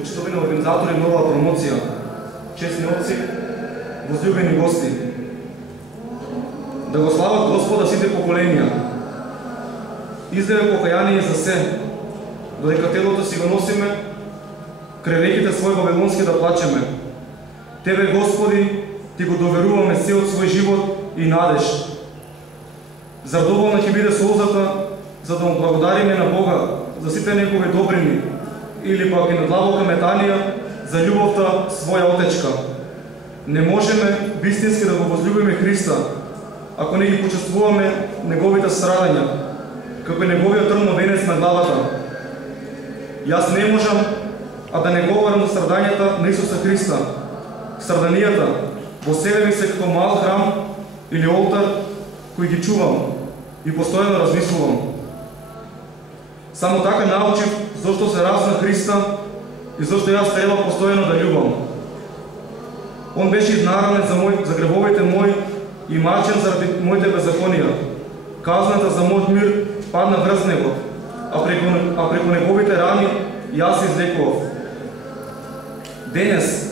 почитувани организатори на ова промоција, честни отци, возлюбени гости, да го слават Господа сите поколенија, издаве покаяние за се, додека телото си го носиме, крај реките свој вавилонски да плачеме. Тебе, Господи, Ти го доверуваме целиот свој живот и надеж. Зар доволна ќе биде солзата, за да му благодариме на Бога за сите негови добрини, или пак и на длабока метанија за љубовта своја отечка? Не можеме вистински да го возлюбиме Христа, ако не ги почувствуваме неговите страдања, како неговиот трнов венец на главата. Јас не можам да не говорам за страдањата на Исуса Христа. Страданијата во себе ми се како мал храм или олтар кој ги чувам и постојано размислувам. Само така научив зашто се разна Христа и зашто јас треба постојано да љубам. Он беше изнаранет за гребовите мои и мачен заради моите беззаконија. Казната за мојот мир падна врз него, а преку неговите рани јас излекував. Денес,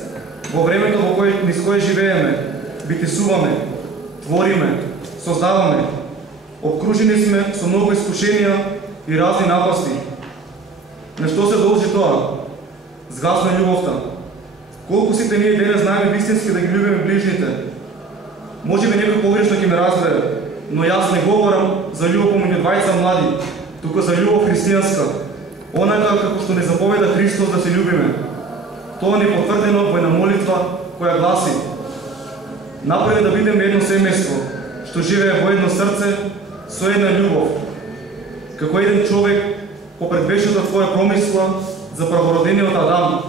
во времето во низ кое живееме, битисуваме, твориме, создаваме, обкружени сме со многу искушенија и разни напасти. На што се должи тоа? Згасна љубовта. Колку сите ние денес знаеме вистински да ги љубиме ближните? Може би некој погрешно ќе ме разбере, но јас не говорам за љубов помеѓу двајца млади, туку за љубов христијанска, онака како што не заповеда Христос да се љубиме. Тоа не потврдено во една молитва која гласи: направи да бидеме едно семејство, што живее во едно срце, со една љубов, како еден човек попред вечната твоја промисла за првородениот Адам.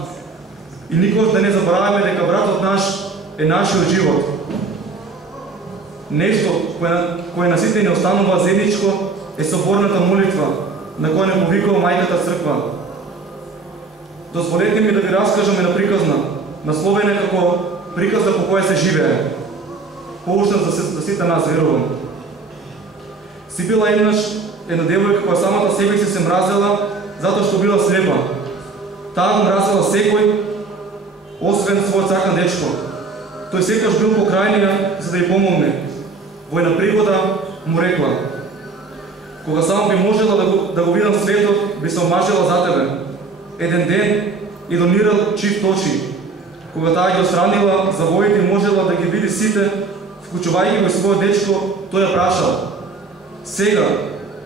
И никогаш да не забораваме дека братот наш е нашиот живот. Нешто кое на сите не останува заедничко е соборната молитва, на која не повикува Мајката Црква. Дозволете ми да ви раскажаме на приказна, насловена како приказна по која се живее. Поучна за сите нас, верувам. Си била еднаш една девојка која самата себе си се мразела затоа што била слепа. Таа го мразела секој, освен својот сакан дечко. Тој секогаш бил покрај неја за да ја помогне. Во една пригода му рекла: кога само би можела да го видам светот, би се омажела за тебе. Еден ден и донирал чифт очи. Кога таа ги отстранила завоите и можела да ги види сите, вклучувајќи го својот дечко, тој ја прашал: сега,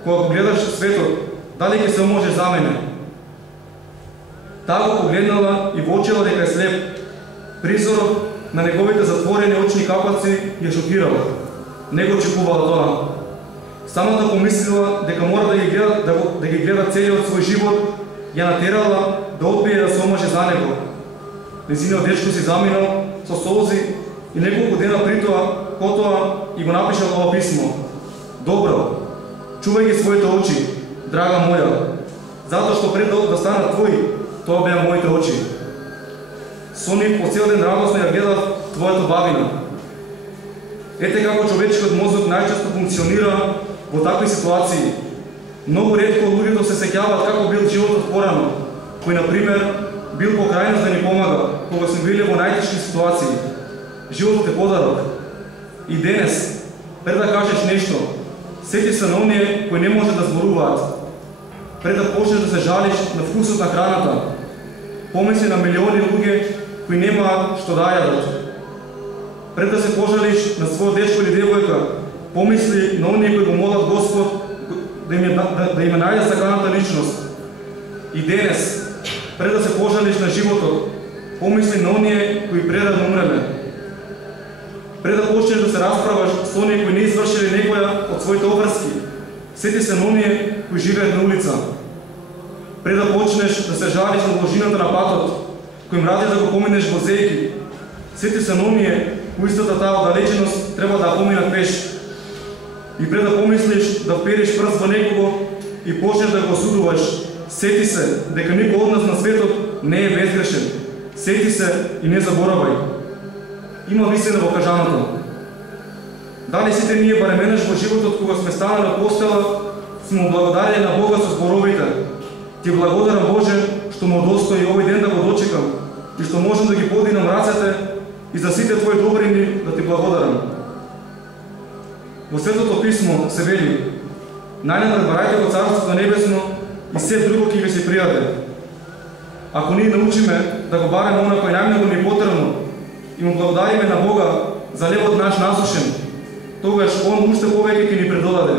кога го гледаш светот, дали ќе се омажеш за мене? Таа го погледнала и воочила дека е слеп. Призорот на неговите затворени очни капаци ја шокирала. Не го очекувала тоа. Самата помислила дека мора да ги гледа целиот свој живот, ја натерала да одбие да се омаже за него. Незиниот дечко си заминал со солзи и неколку дена потоа и го напишал ова писмо: добро, чувај ги своите очи, драга моја, затоа што пред да станат твои, тоа беа моите очи. Со нив по цел ден радосно ја гледав твојата бавина. Ете како човечкиот мозок најчесто функционира во такви ситуации. Многу ретко луѓето се сеќаваат како бил животот порано, кој, например, бил покрајност да ни помага, кога сме били во најтешки ситуации. Животот е подарок. И денес, пред да кажеш нешто, сети се на оние кои не може да зборуваат. Пред да почнеш да се жалиш на вкусот на храната, помисли на милиони луѓе кои немаат што да јадат. Пред да се пожалиш на својот дечко или девојка, помисли на оние кои го молат Господ да им најде саканата личност. И денес, пред да се пожалиш на животот, помисли на оние кои прерадно умреле. Пред да почнеш да се расправаш со оние кои не извршили некоја од своите обврски, сети се на оние кои живеат на улица. Пред да почнеш да се жалиш на должината на патот, кој мрази да го поминеш во зејки, сети се на оние кои истата таа оддалеченост треба да поминат пеш. И пред да помислиш да впериш прст во некого и почнеш да го осудуваш, сети се дека никој од нас на светот не е безгрешен. Сети се и не заборавај. Има вистина во кажаното. Дали сите ние барем еднаш во животот кога сме станали на постела, сме благодарени на Бога со зборовите: Ти благодарам, Боже, што ме удостои овој ден да го дочекам и што можам да ги подигнам рацете и за сите твои добрини да ти благодарам. Во Светото писмо се вели: најнапред барајте го Царството небесно и се друго ќе ви се пријаде. Ако ние научиме да го бараме она кој најмногу ни е потребно и му благодариме на Бога за левот наш насушен, тогаш Он уште повеќе ќе ни предодаде.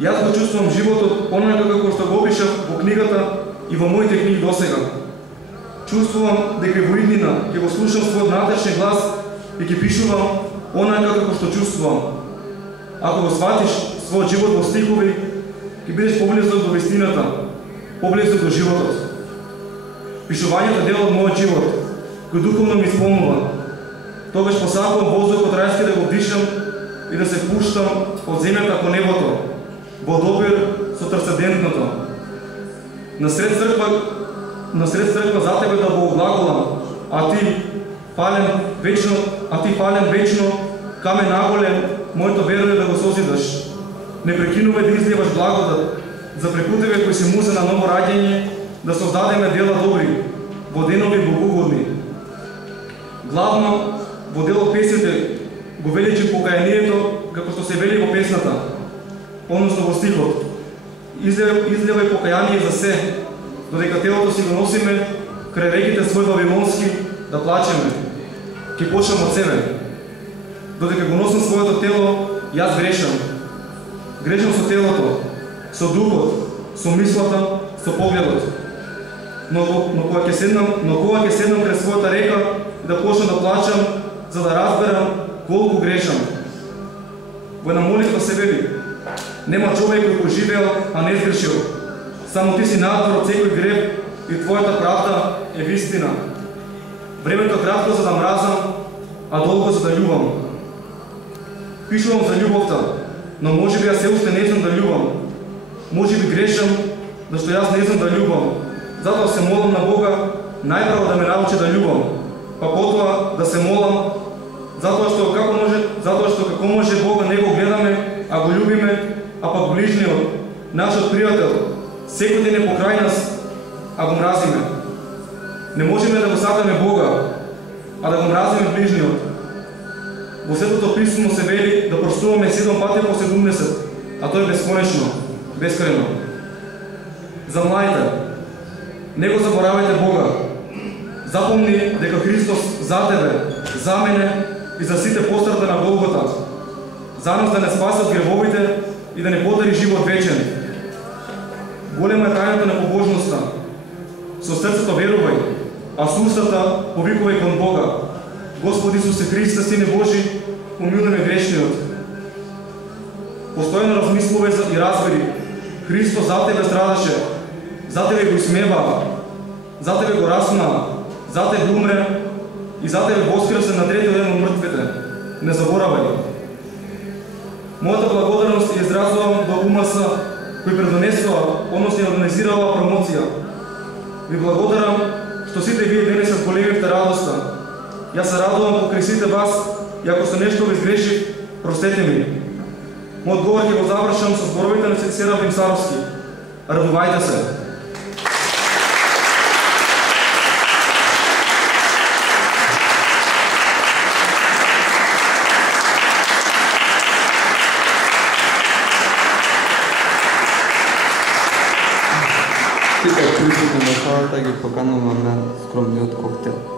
Јас го чувствувам животот онака како што го опишав во книгата и во моите книги досега. Чувствувам дека во иднина ќе го слушам својот натрешен глас и ќе пишувам онака како што чувствувам. Ако го сватиш својот живот во стихови, ќе бидеш поблизок до вистината, поблизок до животот. Пишувањето е дел од мојот живот, кој духовно ми исполнува. Тогаш посакувам воздухот рајски да го дишам и да се пуштам од земјата кон небото, во добир со трансцендентното. Насред црква за тебе да го глаголам, а ти фален вечно, каме наголем, моето веруе да го созидаш. Не прекинувай да изливаш благодат за прекутеве кои се музе на ново раѓање, да создадеме дела добри, во денови богугодни. Главно, во делот песните го величи покајанието, како што се вели во песната, односно во стихот. Излевај покаяние за се, додека телото си го носиме крај реките свој вавилонски, да плачеме. Ке почнам од себе. Додека го носам своето тело, јас грешам. Грешам со телото, со духот, со мислата, со погледот. Но кога ќе седнам крај својата река и да почнам да плачам, за да разберам колку грешам. Во една молитва се вели: нема човек кој поживеал, а не сгрешил. Само ти си надвор од секој грев и твојата правда е вистина. Времето е кратко за да мразам, а долго за да љубам. Пишувам за љубовта, но може би јас се уште не знам да љубам. Може би грешам, зашто јас не знам да љубам. Затоа се молам на Бога најпрво да ме научи да љубам, па потоа да се молам, затоа што како може Бога не го гледаме, а го љубиме, а пак ближниот, нашиот пријател, секој ден е покрај нас, а го мразиме. Не можеме да го сакаме Бога, а да го мразиме ближниот. Во Светото писмо се вели да простуваме 7 пати по 70, а тоа е бесконечно, бескрајно. За младите, не го заборавајте Бога. Запомни дека Христос за тебе, за мене и за сите пострада на Голгота, за нас да не спаси од гревовите и да не подари живот вечен. Голема е тајната на побожноста. Со срцето верувај, а со устата повикувај кон Бога: Господи Исусе Христе, Сине Божи, помилуј ме грешниот. Постојано размислувај и разбери: Христос за тебе страдаше, за тебе го исмева, за тебе го распна, за тебе умре и за тебе воскресе на третиот ден од мртвите. Не заборавај. Мојата благодарност ја изразувам до УМС, кој предонесува, односно ја организирала промоција. Ви благодарам што сите вие денес големивте радоста. Јас се радувам покрај сите вас и ако се нешто ви сгрешив, простете ми. Мојот говор ќе го завршам со зборовите на Свети Серафим Саровски. Радувајте се! Сега присутни на хората ги покануваме скромниот коктел.